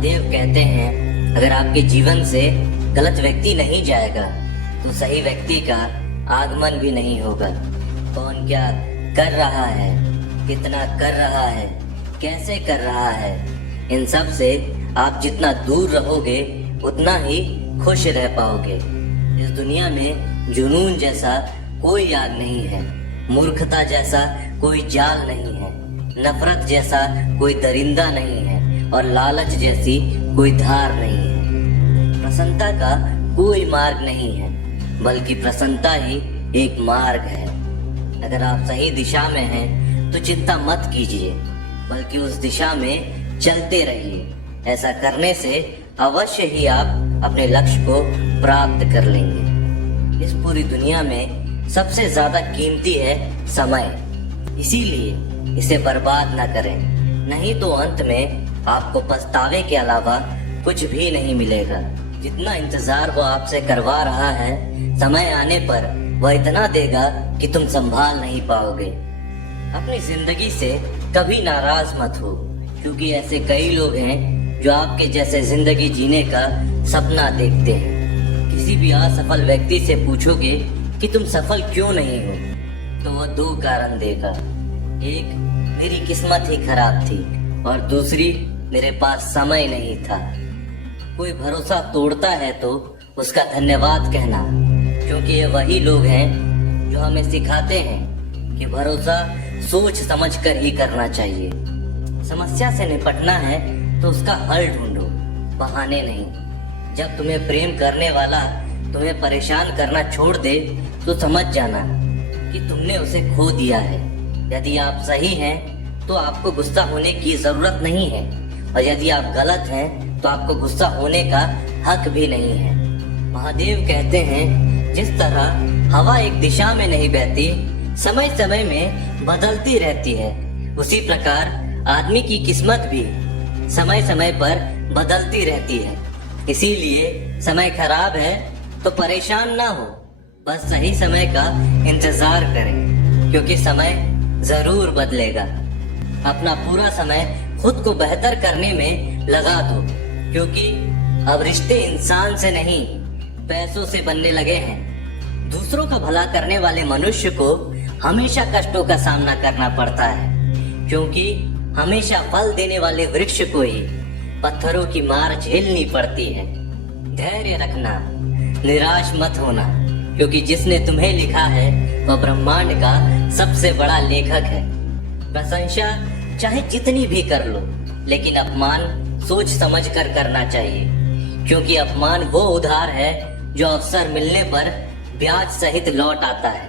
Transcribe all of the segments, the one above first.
महादेव कहते हैं, अगर आपके जीवन से गलत व्यक्ति नहीं जाएगा तो सही व्यक्ति का आगमन भी नहीं होगा। कौन क्या कर रहा है, कितना कर रहा है, कैसे कर रहा है, इन सब से आप जितना दूर रहोगे उतना ही खुश रह पाओगे। इस दुनिया में जुनून जैसा कोई आग नहीं है, मूर्खता जैसा कोई जाल नहीं है, नफरत जैसा कोई दरिंदा नहीं है और लालच जैसी कोई धार नहीं है। प्रसन्नता का कोई मार्ग नहीं है, बल्कि प्रसन्नता ही एक मार्ग है। अगर आप सही दिशा में हैं तो चिंता मत कीजिए, बल्कि उस दिशा में चलते रहिए। ऐसा करने से अवश्य ही आप अपने लक्ष्य को प्राप्त कर लेंगे। इस पूरी दुनिया में सबसे ज्यादा कीमती है समय, इसीलिए इसे बर्बाद ना करें, नहीं तो अंत में आपको पछतावे के अलावा कुछ भी नहीं मिलेगा। जितना इंतजार वो आपसे करवा रहा है, समय आने पर वह इतना देगा कि तुम संभाल नहीं पाओगे। अपनी जिंदगी से कभी नाराज मत हो, क्योंकि ऐसे कई लोग हैं जो आपके जैसे जिंदगी जीने का सपना देखते हैं। किसी भी असफल व्यक्ति से पूछोगे कि तुम सफल क्यों नहीं हो, तो वह दो कारण देगा। एक, मेरी किस्मत ही खराब थी, और दूसरी, मेरे पास समय नहीं था। कोई भरोसा तोड़ता है तो उसका धन्यवाद कहना, क्योंकि ये वही लोग हैं जो हमें सिखाते हैं कि भरोसा सोच समझ कर ही करना चाहिए। समस्या से निपटना है तो उसका हल ढूंढो, बहाने नहीं। जब तुम्हें प्रेम करने वाला तुम्हें परेशान करना छोड़ दे तो समझ जाना कि तुमने उसे खो दिया है। यदि आप सही हैं तो आपको गुस्सा होने की जरूरत नहीं है, और यदि आप गलत हैं तो आपको गुस्सा होने का हक भी नहीं है। महादेव कहते हैं, जिस तरह हवा एक दिशा में नहीं बहती, समय समय में बदलती रहती है, उसी प्रकार आदमी की किस्मत भी समय समय पर बदलती रहती है। इसीलिए समय खराब है तो परेशान ना हो, बस सही समय का इंतजार करें, क्योंकि समय जरूर बदलेगा। अपना पूरा समय खुद को बेहतर करने में लगा दो, क्योंकि अब रिश्ते इंसान से नहीं पैसों से बनने लगे हैं। दूसरों का भला करने वाले मनुष्य को हमेशा कष्टों का सामना करना पड़ता है, क्योंकि हमेशा फल देने वाले वृक्ष को ही पत्थरों की मार झेलनी पड़ती है। धैर्य रखना, निराश मत होना, क्योंकि जिसने तुम्हें लिखा है वह ब्रह्मांड का सबसे बड़ा लेखक है। प्रशंसा चाहे जितनी भी कर लो, लेकिन अपमान सोच समझ कर करना चाहिए, क्योंकि अपमान वो उधार है जो अवसर मिलने पर ब्याज सहित लौट आता है।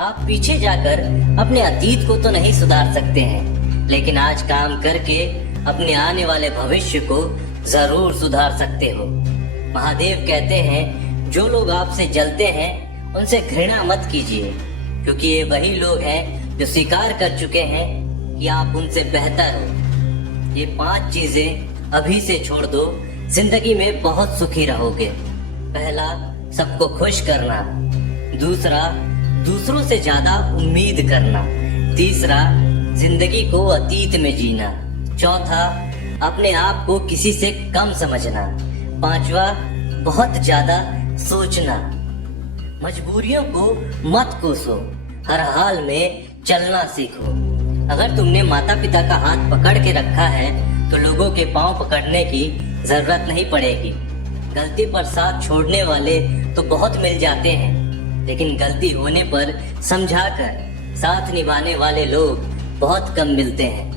आप पीछे जाकर अपने अतीत को तो नहीं सुधार सकते हैं, लेकिन आज काम करके अपने आने वाले भविष्य को जरूर सुधार सकते हो। महादेव कहते हैं, जो लोग आपसे जलते हैं उनसे घृणा मत कीजिए, क्योंकि ये वही लोग हैं जो स्वीकार कर चुके हैं कि आप उनसे बेहतर हो। ये 5 चीजें अभी से छोड़ दो, जिंदगी में बहुत सुखी रहोगे। पहला, सबको खुश करना। दूसरा, दूसरों से ज्यादा उम्मीद करना। तीसरा, जिंदगी को अतीत में जीना। चौथा, अपने आप को किसी से कम समझना। पांचवा, बहुत ज्यादा सोचना। मजबूरियों को मत कोसो, हर हाल में चलना सीखो। अगर तुमने माता पिता का हाथ पकड़ के रखा है तो लोगों के पांव पकड़ने की जरूरत नहीं पड़ेगी। गलती पर साथ छोड़ने वाले तो बहुत मिल जाते हैं, लेकिन गलती होने पर समझाकर साथ निभाने वाले लोग बहुत कम मिलते हैं।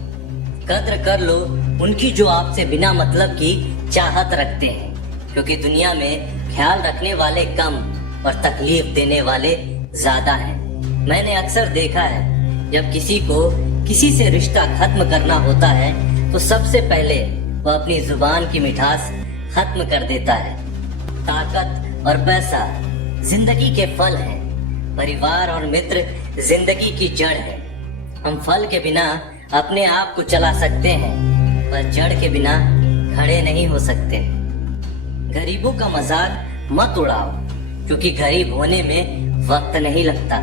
कद्र कर लो उनकी जो आपसे बिना मतलब की चाहत रखते हैं, क्योंकि दुनिया में ख्याल रखने वाले कम और तकलीफ देने वाले ज्यादा हैं। मैंने अक्सर देखा है, जब किसी को किसी से रिश्ता खत्म करना होता है तो सबसे पहले वह अपनी जुबान की मिठास खत्म कर देता है। ताकत और पैसा जिंदगी के फल हैं, परिवार और मित्र जिंदगी की जड़ है। हम फल के बिना अपने आप को चला सकते हैं, पर जड़ के बिना खड़े नहीं हो सकते। गरीबों का मजाक मत उड़ाओ, क्योंकि गरीब होने में वक्त नहीं लगता।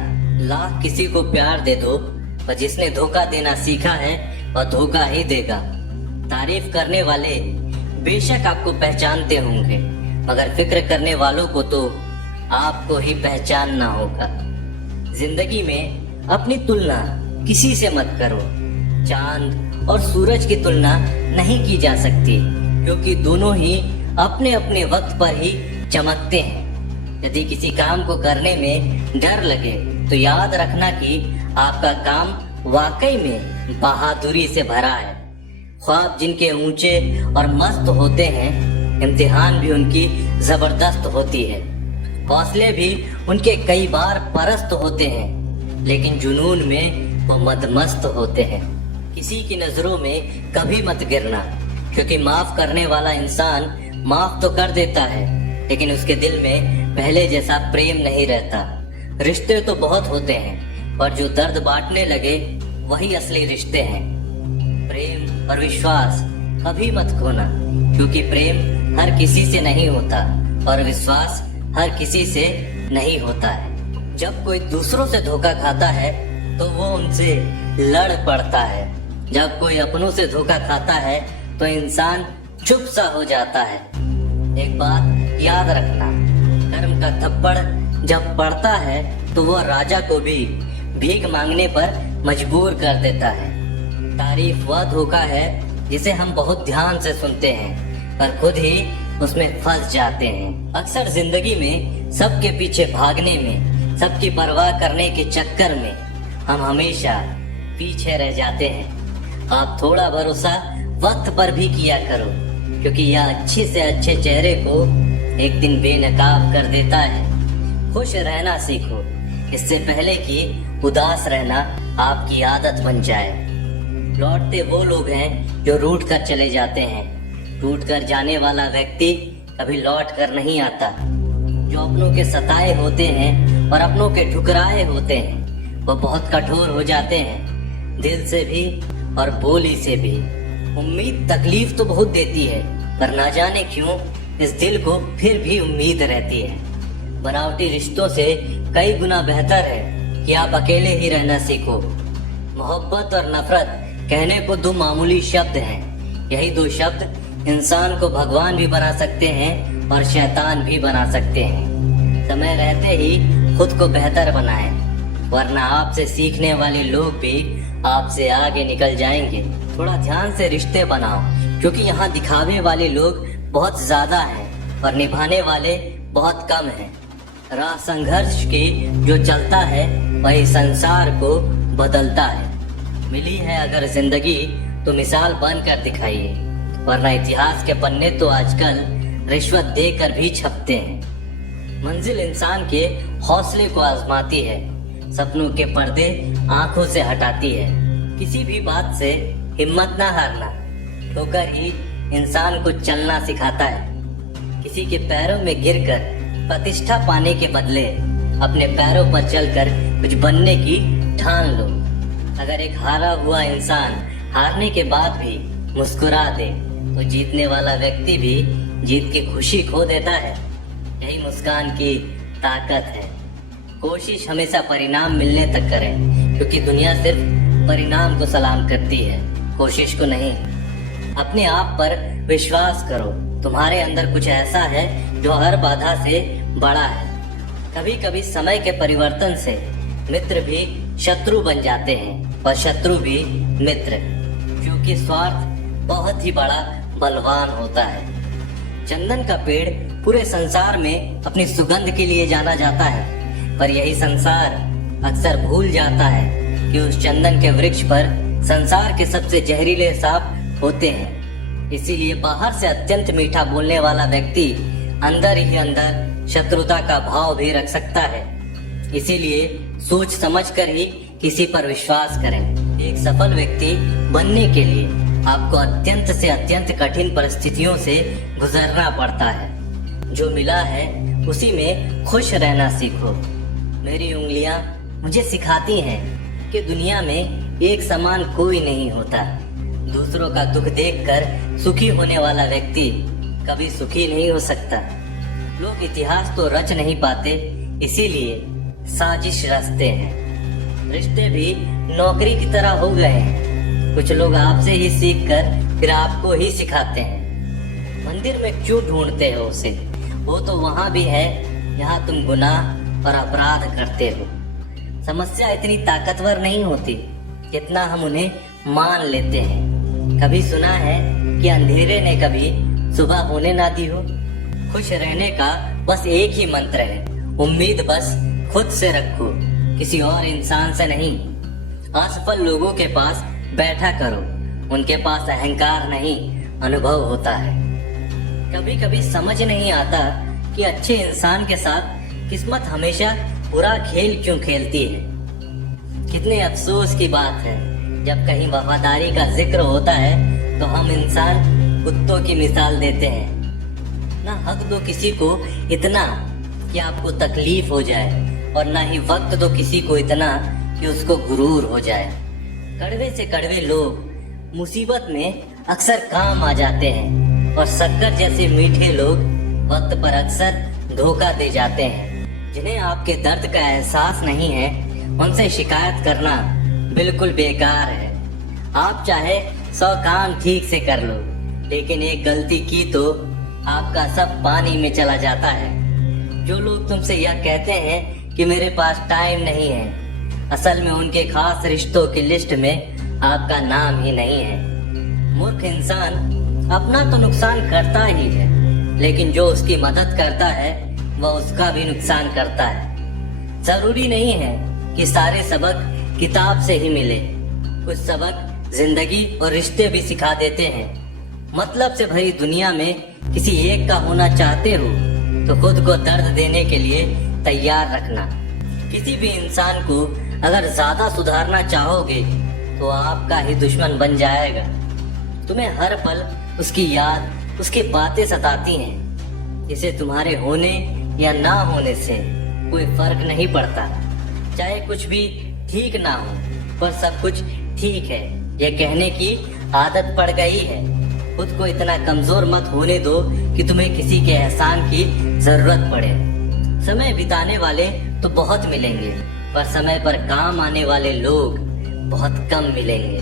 लाख किसी को प्यार दे दो, पर जिसने धोखा देना सीखा है वह धोखा ही देगा। तारीफ करने वाले बेशक आपको पहचानते होंगे, मगर फिक्र करने वालों को तो आपको ही पहचानना होगा। जिंदगी में अपनी तुलना किसी से मत करो। चांद और सूरज की तुलना नहीं की जा सकती, क्योंकि दोनों ही अपने अपने वक्त पर ही चमकते हैं। यदि किसी काम को करने में डर लगे तो याद रखना कि आपका काम वाकई में बहादुरी से भरा है। ख्वाब जिनके ऊंचे और मस्त होते हैं, इम्तिहान भी उनकी जबरदस्त होती है। हौसले भी उनके कई बार परस्त होते हैं, लेकिन जुनून में वो मदमस्त होते हैं। किसी की नजरों में कभी मत गिरना, क्योंकि माफ करने वाला इंसान माफ तो कर देता है, लेकिन उसके दिल में पहले जैसा प्रेम नहीं रहता। रिश्ते तो बहुत होते हैं, पर जो दर्द बांटने लगे वही असली रिश्ते हैं। प्रेम और विश्वास कभी मत खोना, क्योंकि प्रेम हर किसी से नहीं होता और विश्वास हर किसी से नहीं होता है। जब कोई दूसरों से धोखा खाता है तो वो उनसे लड़ पड़ता है। जब कोई अपनों से धोखा खाता है तो इंसान चुप सा हो जाता है। एक बात याद रखना, कर्म का थप्पड़ जब पड़ता है तो वो राजा को भी भीख मांगने पर मजबूर कर देता है। तारीफ वह धोखा है जिसे हम बहुत ध्यान से सुनते हैं, पर खुद ही उसमें फंस जाते हैं। अक्सर जिंदगी में सबके पीछे भागने में, सबकी परवाह करने के चक्कर में हम हमेशा पीछे रह जाते हैं। आप थोड़ा भरोसा वक्त पर भी किया करो, क्योंकि यह अच्छे से अच्छे चेहरे को एक दिन बेनकाब कर देता है। खुश रहना सीखो, इससे पहले कि उदास रहना आपकी आदत बन जाए। लौटते वो लोग हैं जो रूठ कर चले जाते हैं। टूट कर जाने वाला व्यक्ति कभी लौट कर नहीं आता। जो अपनों के सताए होते हैं और अपनों के ठुकराए होते हैं, वो बहुत कठोर हो जाते हैं, दिल से भी और बोली से भी। उम्मीद तकलीफ तो बहुत देती है, पर ना जाने क्यों इस दिल को फिर भी उम्मीद रहती है। बनावटी रिश्तों से कई गुना बेहतर है कि आप अकेले ही रहना सीखो। मोहब्बत और नफरत कहने को दो मामूली शब्द हैं। यही दो शब्द इंसान को भगवान भी बना सकते हैं और शैतान भी बना सकते हैं। समय रहते ही खुद को बेहतर बनाएं, वरना आपसे सीखने वाले लोग भी आपसे आगे निकल जाएंगे। थोड़ा ध्यान से रिश्ते बनाओ, क्योंकि यहाँ दिखावे वाले लोग बहुत ज्यादा हैं और निभाने वाले बहुत कम हैं। राह संघर्ष की जो चलता है वही संसार को बदलता है। मिली है अगर जिंदगी तो मिसाल बनकर दिखाइए, वरना इतिहास के पन्ने तो आजकल रिश्वत देकर भी छपते हैं। मंजिल इंसान के हौसले को आजमाती है, सपनों के पर्दे आंखों से हटाती है। किसी भी बात से हिम्मत ना हारना, ठोकर ही इंसान को चलना सिखाता है। किसी के पैरों में गिरकर प्रतिष्ठा पाने के बदले अपने पैरों पर चलकर कुछ बनने की ठान लो। अगर एक हारा हुआ इंसान हारने के बाद भी मुस्कुरा दे तो जीतने वाला व्यक्ति भी जीत की खुशी खो देता है। यही मुस्कान की ताकत है। कोशिश हमेशा परिणाम मिलने तक करें, क्योंकि दुनिया सिर्फ परिणाम को सलाम करती है, कोशिश को नहीं। अपने आप पर विश्वास करो, तुम्हारे अंदर कुछ ऐसा है जो हर बाधा से बड़ा है। कभी कभी समय के परिवर्तन से मित्र भी शत्रु बन जाते हैं और शत्रु भी मित्र, क्योंकि स्वार्थ बहुत ही बड़ा बलवान होता है। चंदन का पेड़ पूरे संसार में अपनी सुगंध के लिए जाना जाता है, पर यही संसार अक्सर भूल जाता है कि उस चंदन के वृक्ष पर संसार के सबसे जहरीले सांप होते हैं। इसीलिए बाहर से अत्यंत मीठा बोलने वाला व्यक्ति अंदर ही अंदर शत्रुता का भाव भी रख सकता है। इसीलिए सोच समझकर ही किसी पर विश्वास करें। एक सफल व्यक्ति बनने के लिए आपको अत्यंत से अत्यंत कठिन परिस्थितियों से गुजरना पड़ता है। जो मिला है उसी में खुश रहना सीखो। मेरी उंगलियां मुझे सिखाती हैं कि दुनिया में एक समान कोई नहीं होता। दूसरों का दुख देखकर सुखी होने वाला व्यक्ति कभी सुखी नहीं हो सकता। लोग इतिहास तो रच नहीं पाते, इसीलिए साजिश रचते हैं। रिश्ते भी नौकरी की तरह हो गए हैं। कुछ लोग आपसे ही सीखकर फिर आपको ही सिखाते हैं। मंदिर में क्यों ढूंढते हो उसे? वो तो वहां भी है यहाँ तुम गुनाह और अपराध करते हो। समस्या इतनी ताकतवर नहीं होती जितना हम उन्हें मान लेते हैं। कभी सुना है कि अंधेरे ने कभी सुबह होने ना दी हो? खुश रहने का बस एक ही मंत्र है, उम्मीद बस खुद से रखो, किसी और इंसान से नहीं। असफल लोगों के पास बैठा करो, उनके पास अहंकार नहीं अनुभव होता है। कभी कभी समझ नहीं आता कि अच्छे इंसान के साथ किस्मत हमेशा बुरा खेल क्यों खेलती है। कितने अफसोस की बात है, जब कहीं वफादारी का जिक्र होता है तो हम इंसान कुत्तों की मिसाल देते हैं। ना हक दो किसी को इतना कि आपको तकलीफ हो जाए, और ना ही वक्त दो किसी को इतना कि उसको गुरूर हो जाए। कड़वे से कड़वे लोग मुसीबत में अक्सर काम आ जाते हैं, और शक्कर जैसे मीठे लोग वक्त पर अक्सर धोखा दे जाते हैं। जिन्हें आपके दर्द का एहसास नहीं है, उनसे शिकायत करना बिल्कुल बेकार है। आप चाहे 100 काम ठीक से कर लो, लेकिन एक गलती की तो आपका सब पानी में चला जाता है। जो लोग तुमसे यह कहते हैं कि मेरे पास टाइम नहीं है, असल में उनके खास रिश्तों की लिस्ट में आपका नाम ही नहीं है। मूर्ख इंसान अपना तो नुकसान करता ही है, लेकिन जो उसकी मदद करता है वह उसका भी नुकसान करता है। जरूरी नहीं है कि सारे सबक किताब से ही मिले, कुछ सबक जिंदगी और रिश्ते भी सिखा देते हैं। मतलब से भरी दुनिया में किसी एक का होना चाहते हो तो खुद को दर्द देने के लिए तैयार रखना। किसी भी इंसान को अगर ज्यादा सुधारना चाहोगे तो आपका ही दुश्मन बन जाएगा। तुम्हें हर पल उसकी याद, उसकी बातें सताती हैं, जिसे तुम्हारे होने या ना होने से कोई फर्क नहीं पड़ता। चाहे कुछ भी ठीक ना हो, पर सब कुछ ठीक है ये कहने की आदत पड़ गई है। खुद को इतना कमजोर मत होने दो कि तुम्हें किसी के एहसान की जरूरत पड़े। समय बिताने वाले तो बहुत मिलेंगे, पर समय पर काम आने वाले लोग बहुत कम मिलेंगे।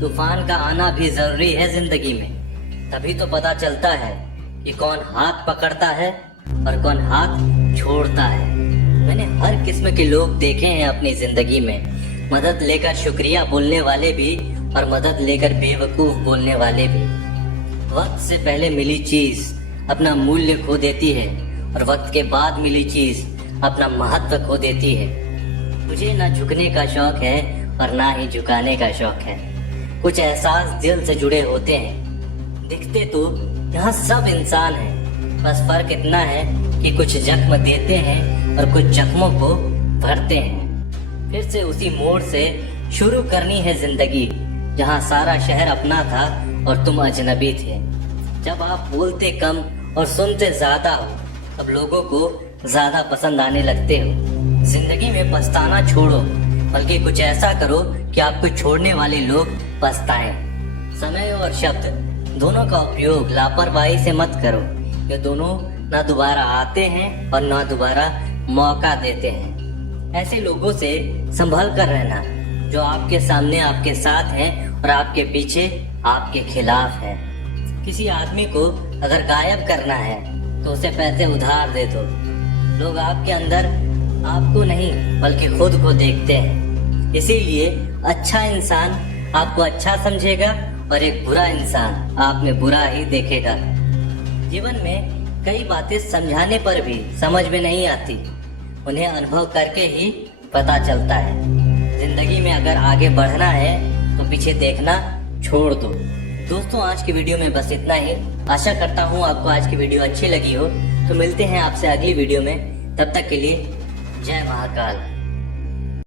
तूफान का आना भी जरूरी है जिंदगी में, तभी तो पता चलता है कि कौन हाथ पकड़ता है और कौन हाथ छोड़ता है। मैंने हर किस्म के लोग देखे हैं अपनी जिंदगी में, मदद लेकर शुक्रिया बोलने वाले भी और मदद लेकर बेवकूफ बोलने वाले भी। वक्त से पहले मिली चीज अपना मूल्य खो देती है, और वक्त के बाद मिली चीज अपना महत्व खो देती है। मुझे ना झुकने का शौक है और ना ही झुकाने का शौक है। कुछ एहसास दिल से जुड़े होते हैं। दिखते तो यहाँ सब इंसान हैं, बस फर्क इतना है कि कुछ जख्म देते हैं और कुछ जख्मों को भरते हैं। फिर से उसी मोड़ से शुरू करनी है जिंदगी, जहाँ सारा शहर अपना था और तुम अजनबी थे। जब आप बोलते कम और सुनते ज्यादा हो, तब लोगों को ज्यादा पसंद आने लगते हो। जिंदगी में पछताना छोड़ो, बल्कि कुछ ऐसा करो कि आपको छोड़ने वाले लोग पछताएं। समय और शब्द दोनों का उपयोग लापरवाही से मत करो। ये दोनों ना दोबारा आते हैं और ना दोबारा मौका देते हैं। ऐसे लोगों से संभल कर रहना जो आपके सामने आपके साथ हैं और आपके पीछे आपके खिलाफ है। किसी आदमी को अगर गायब करना है तो उसे पैसे उधार दे दो। लोग आपके अंदर आपको नहीं बल्कि खुद को देखते हैं, इसीलिए अच्छा इंसान आपको अच्छा समझेगा और एक बुरा इंसान आप में बुरा ही देखेगा। जीवन में कई बातें समझाने पर भी समझ में नहीं आती, उन्हें अनुभव करके ही पता चलता है। जिंदगी में अगर आगे बढ़ना है तो पीछे देखना छोड़ दो। दोस्तों, आज की वीडियो में बस इतना ही। आशा करता हूँ आपको आज की वीडियो अच्छी लगी हो। तो मिलते हैं आपसे अगली वीडियो में, तब तक के लिए जय महाकाल।